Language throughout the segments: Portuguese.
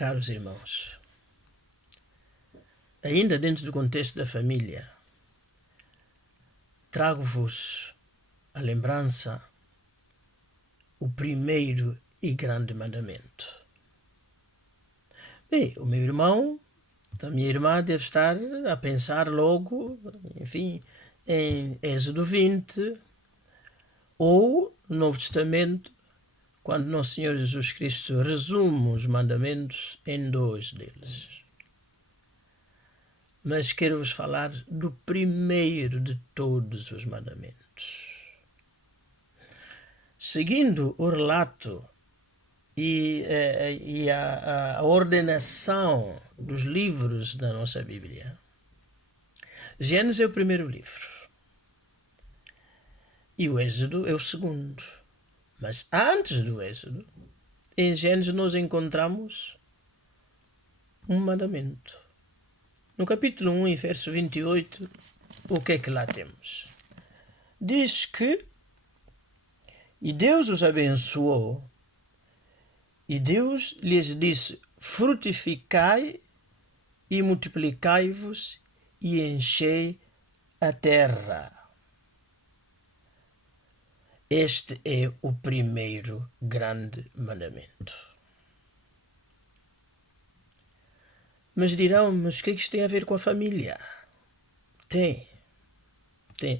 Caros irmãos, ainda dentro do contexto da família, trago-vos a lembrança o primeiro e grande mandamento. Bem, o meu irmão, a minha irmã deve estar a pensar logo, enfim, em Êxodo 20 ou no Novo Testamento, quando Nosso Senhor Jesus Cristo resume os mandamentos em 2 deles. Mas quero-vos falar do primeiro de todos os mandamentos. Seguindo o relato e a ordenação dos livros da nossa Bíblia, Gênesis é o primeiro livro e o Êxodo é o segundo. Mas antes do Êxodo, em Gênesis nós encontramos um mandamento. No capítulo 1, verso 28, o que é que lá temos? Diz que e Deus os abençoou e Deus lhes disse: frutificai e multiplicai-vos e enchei a terra. Este é o primeiro grande mandamento. Mas dirão, mas o que é que isto tem a ver com a família? Tem.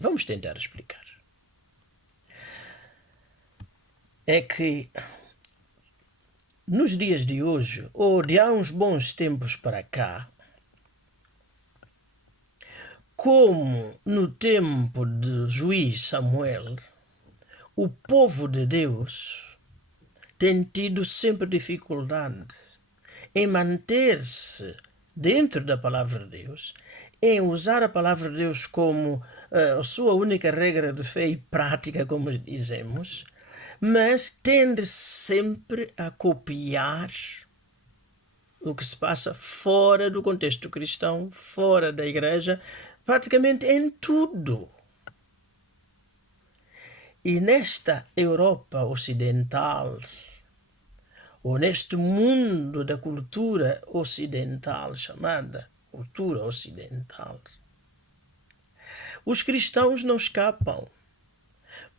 Vamos tentar explicar. É que nos dias de hoje, ou de há uns bons tempos para cá, como no tempo de juiz Samuel, o povo de Deus tem tido sempre dificuldade em manter-se dentro da palavra de Deus, em usar a palavra de Deus como a sua única regra de fé e prática, como dizemos, mas tende sempre a copiar o que se passa fora do contexto cristão, fora da igreja, praticamente em tudo. E nesta Europa ocidental, ou neste mundo da cultura ocidental, chamada cultura ocidental, os cristãos não escapam.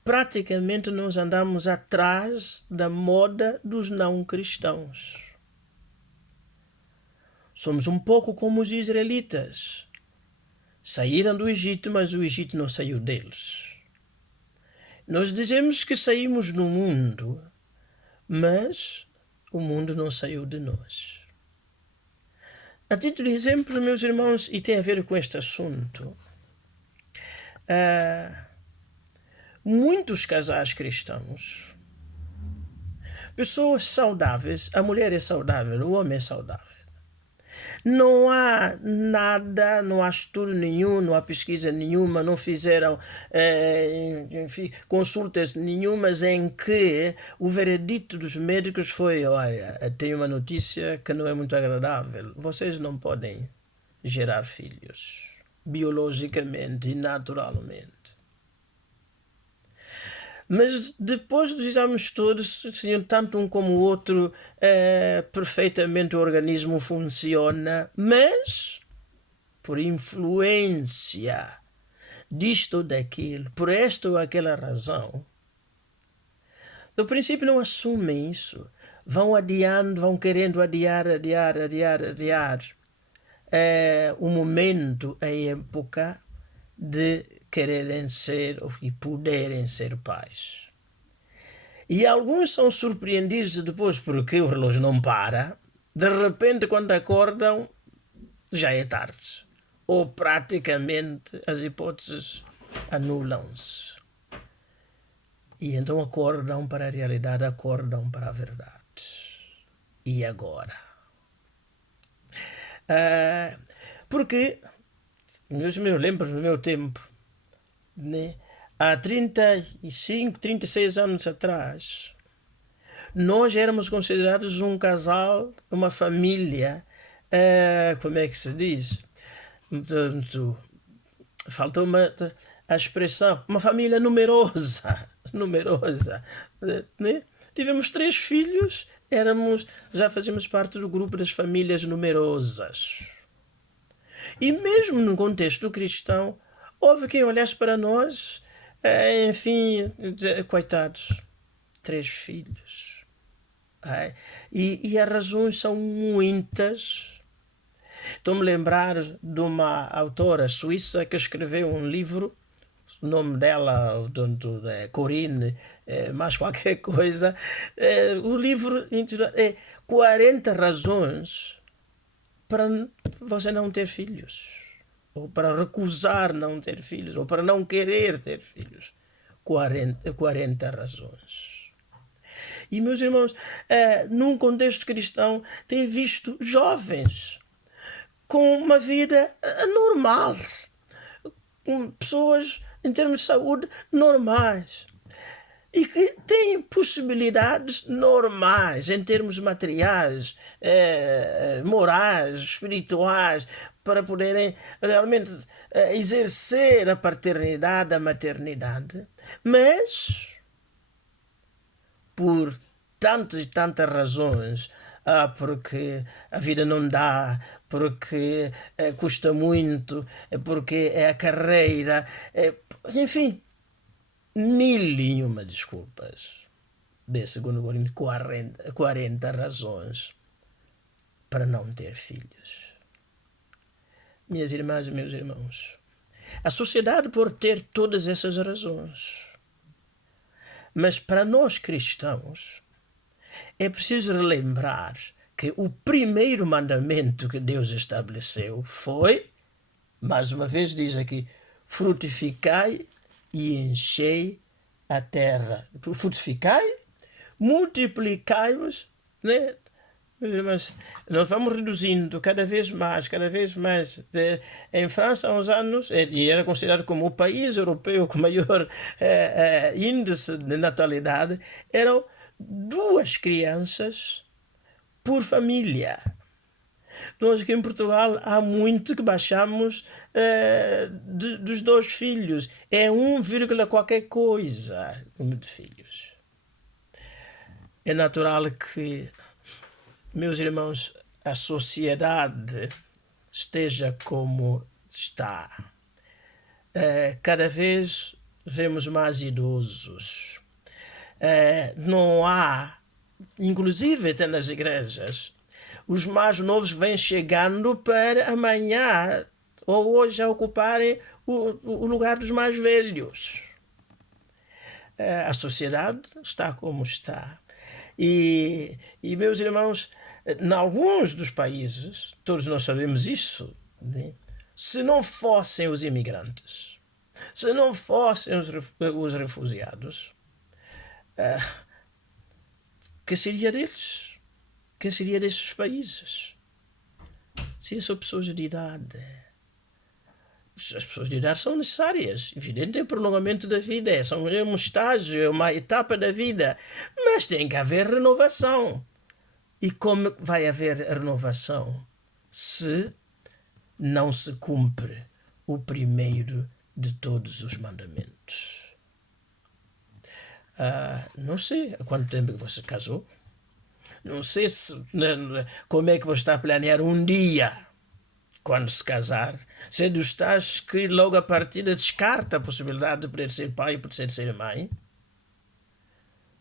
Praticamente nós andamos atrás da moda dos não cristãos. Somos um pouco como os israelitas. Saíram do Egito, mas o Egito não saiu deles. Nós dizemos que saímos do mundo, mas o mundo não saiu de nós. A título de exemplo, meus irmãos, e tem a ver com este assunto, muitos casais cristãos, pessoas saudáveis, a mulher é saudável, o homem é saudável. Não há nada, não há estudo nenhum, não há pesquisa nenhuma, não fizeram consultas nenhumas em que o veredito dos médicos foi: olha, tenho uma notícia que não é muito agradável, vocês não podem gerar filhos, biologicamente e naturalmente. Mas depois dos exames todos, tanto um como o outro, perfeitamente o organismo funciona, mas por influência disto ou daquilo, por esta ou aquela razão, no princípio não assumem isso. Vão adiando, vão querendo adiar o momento, a época de quererem ser e poderem ser pais. E alguns são surpreendidos depois porque o relógio não para. De repente, quando acordam, já é tarde. Ou praticamente as hipóteses anulam-se. E então acordam para a realidade, acordam para a verdade. E agora? Porque eu lembro no meu tempo, né? Há 35, 36 anos atrás, nós éramos considerados um casal, uma família, como é que se diz? Faltou-me a expressão, uma família numerosa, né? Tivemos 3 filhos já fazíamos parte do grupo das famílias numerosas. E mesmo no contexto cristão, houve quem olhasse para nós, enfim, coitados, 3 filhos. E as razões são muitas. Estou-me a lembrar de uma autora suíça que escreveu um livro, o nome dela, Corinne, mais qualquer coisa. O livro é 40 razões para você não ter filhos, ou para recusar não ter filhos, ou para não querer ter filhos. 40 razões. E, meus irmãos, num contexto cristão, tem visto jovens com uma vida normal, com pessoas em termos de saúde normais e que têm possibilidades normais em termos materiais, morais, espirituais, para poderem realmente exercer a paternidade, a maternidade, mas por tantas e tantas razões, porque a vida não dá, porque custa muito, porque é a carreira, enfim, 1001 desculpas. De 2 Coríntios, 40 razões para não ter filhos. Minhas irmãs e meus irmãos, a sociedade pode ter todas essas razões, mas para nós cristãos é preciso relembrar que o primeiro mandamento que Deus estabeleceu foi, mais uma vez diz aqui, frutificai e enchei a terra. Frutificai, multiplicai-vos, né? Mas nós vamos reduzindo cada vez mais, cada vez mais. Em França, há uns anos, e era considerado como o país europeu com maior índice de natalidade, eram 2 crianças por família. Nós aqui em Portugal há muito que baixamos dos 2 filhos. É 1, qualquer coisa número de filhos. É natural que, meus irmãos, a sociedade esteja como está. Cada vez vemos mais idosos. Não há, inclusive até nas igrejas, os mais novos vêm chegando para amanhã ou hoje a ocuparem o lugar dos mais velhos. A sociedade está como está. E meus irmãos, em alguns dos países, todos nós sabemos isso, né? Se não fossem os imigrantes, se não fossem os refugiados, que seria deles? Que seria desses países? Se são pessoas de idade. As pessoas de idade são necessárias. Evidente, é prolongamento da vida. É um estágio, é uma etapa da vida. Mas tem que haver renovação. E como vai haver renovação se não se cumpre o primeiro de todos os mandamentos? Não sei há quanto tempo que você casou. Não sei como é que você está a planear um dia quando se casar. Se é dos tais que logo a partida descarta a possibilidade de poder ser pai e poder ser mãe.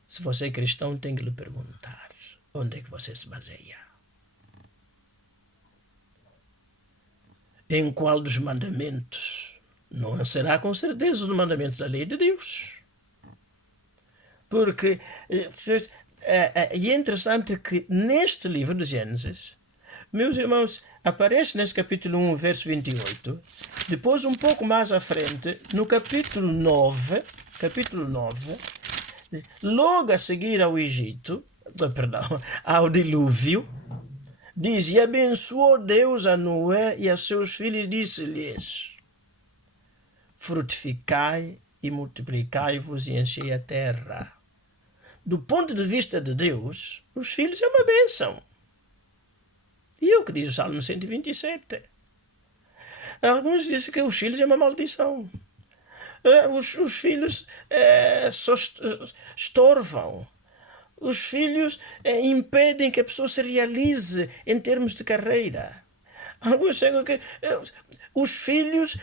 Se você é cristão, tem que lhe perguntar onde é que você se baseia. Em qual dos mandamentos? Não será com certeza o mandamento da lei de Deus. Porque é interessante que neste livro de Gênesis, meus irmãos, aparece nesse capítulo 1, verso 28, depois um pouco mais à frente, no capítulo 9, logo a seguir ao Egito, ao dilúvio, diz, e abençoou Deus a Noé e a seus filhos, disse-lhes, frutificai e multiplicai-vos e enchei a terra. Do ponto de vista de Deus, os filhos é uma bênção. E é o que diz o Salmo 127. Alguns dizem que os filhos é uma maldição. Os filhos só estorvam. Os filhos impedem que a pessoa se realize em termos de carreira. Alguns chegam que os filhos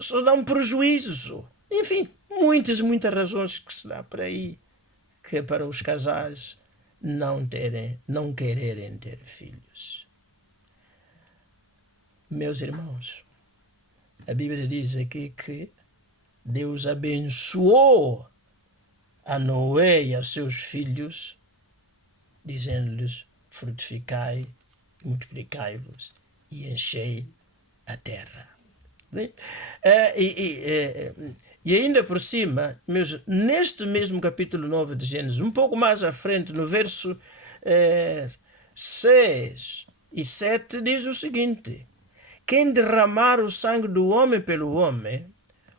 só dão prejuízo. Enfim, muitas razões que se dá por aí que é para os casais não quererem ter filhos. Meus irmãos, a Bíblia diz aqui que Deus abençoou a Noé e a seus filhos, dizendo-lhes: frutificai, multiplicai-vos e enchei a terra. E ainda por cima, neste mesmo capítulo 9 de Gênesis, um pouco mais à frente, no verso 6 e 7, diz o seguinte: quem derramar o sangue do homem pelo homem,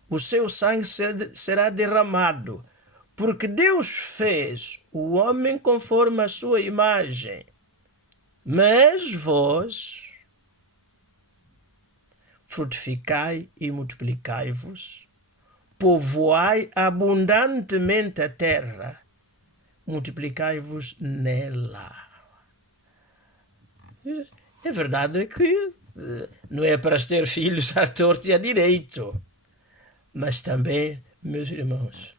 o seu sangue será derramado, porque Deus fez o homem conforme a sua imagem. Mas vós frutificai e multiplicai-vos, povoai abundantemente a terra, multiplicai-vos nela. É verdade que não é para ter filhos à torta e à direito, mas também, meus irmãos,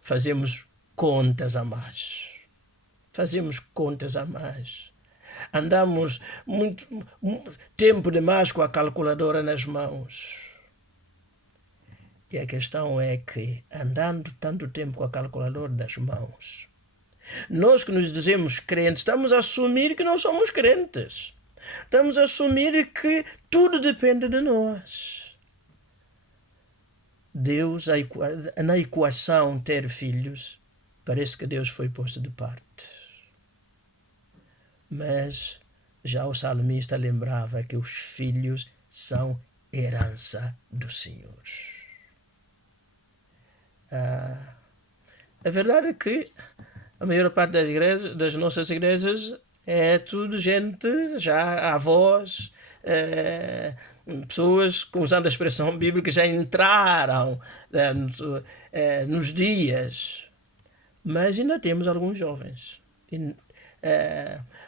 fazemos contas a mais. Fazemos contas a mais. Andamos muito tempo demais com a calculadora nas mãos. E a questão é que, andando tanto tempo com a calculadora nas mãos, nós que nos dizemos crentes, estamos a assumir que não somos crentes. Estamos a assumir que tudo depende de nós. Deus, na equação ter filhos, parece que Deus foi posto de parte. Mas já o salmista lembrava que os filhos são herança do Senhor. A verdade é que a maior parte das nossas igrejas é tudo gente, já avós, pessoas, usando a expressão bíblica, já entraram nos dias. Mas ainda temos alguns jovens.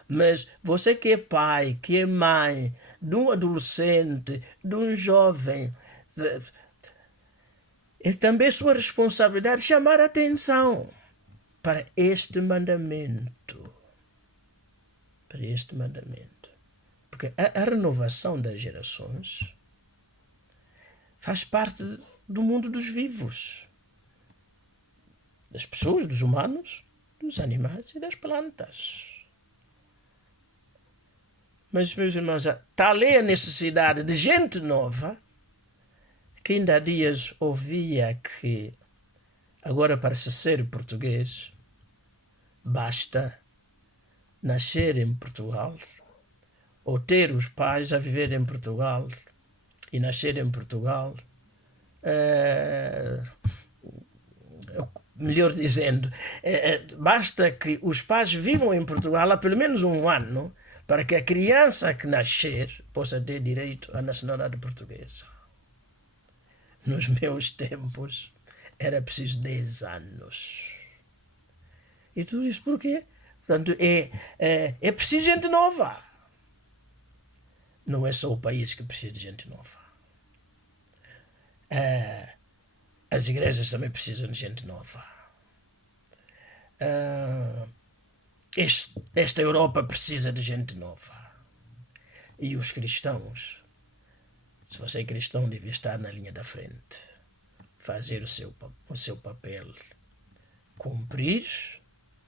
Mas você que é pai, que é mãe, de um adolescente, de um jovem, é também sua responsabilidade chamar a atenção para este mandamento. Para este mandamento. Porque a renovação das gerações faz parte do mundo dos vivos. Das pessoas, dos humanos, dos animais e das plantas. Mas, meus irmãos, tal é a necessidade de gente nova que ainda há dias ouvia que agora, para se ser português, basta nascer em Portugal ou ter os pais a viver em Portugal e nascer em Portugal, melhor dizendo, basta que os pais vivam em Portugal há pelo menos um ano para que a criança que nascer possa ter direito à nacionalidade portuguesa. Nos meus tempos era preciso 10 anos. E tudo isso por quê? Portanto, é preciso gente nova. Não é só o país que precisa de gente nova. As igrejas também precisam de gente nova. Esta Europa precisa de gente nova. E os cristãos, se você é cristão, deve estar na linha da frente. Fazer o seu papel. Cumprir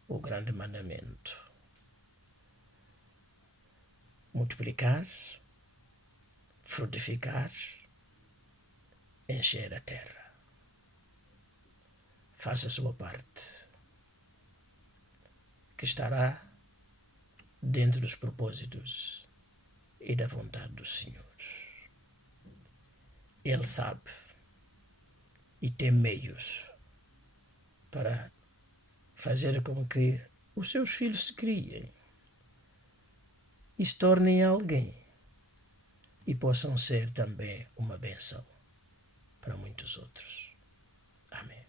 o grande mandamento. Multiplicar, frutificar, encher a terra. Faça a sua parte, que estará dentro dos propósitos e da vontade do Senhor. Ele sabe e tem meios para fazer com que os seus filhos se criem e se tornem alguém e possam ser também uma bênção para muitos outros. Amém.